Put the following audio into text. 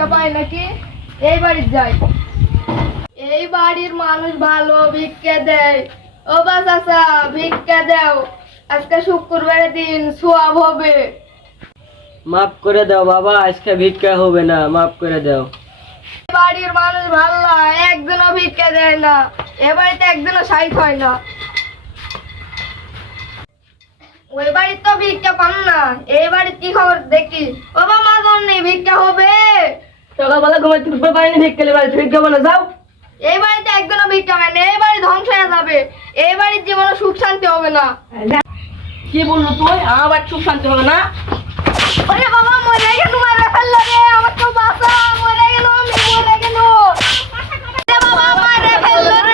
ভিক্ষা পায় নাকি? এই বাড়ির যাই। এই বাড়ির মানুষ ভালো, ভিক্ষা দেয়। ও বা চাচা, ভিক্ষা দাও, আজকে শুক্রবারের দিন সোয়াব হবে। মাফ করে দাও বাবা, আজকে ভিক্ষা হবে না, মাফ করে দাও। বাড়ির মানুষ ভালো না, একজনও ভিক্ষা দেয় না। এ বাড়িতে একজনও সাইজ হয় না। ওই বাড়ির তো ভিক্ষা পান না, এই বাড়ির কি খবর দেখি। ও মা জন্যে ভিক্ষা হবে। সকালবেলা ঘুমাইতে উঠতে পারিনি, ভিক্ষা লেবার ভিক্ষা বলে যাও। এই বাড়িতে একজনও ভিক্ষা পায় না, এই বাড়ি ধ্বংস হয়ে যাবে। এই বাড়ির জীবনে সুখ শান্তি হবে না। কি বললো তুই? আমার বাড়ি সুখ শান্তি হবে না? ওরে বাবা, মরে গেল, মারা ফেললো রে, আমার তো বাসা মরে গেল, আমি মরে গেল। বাবা মারা ফেললো রে।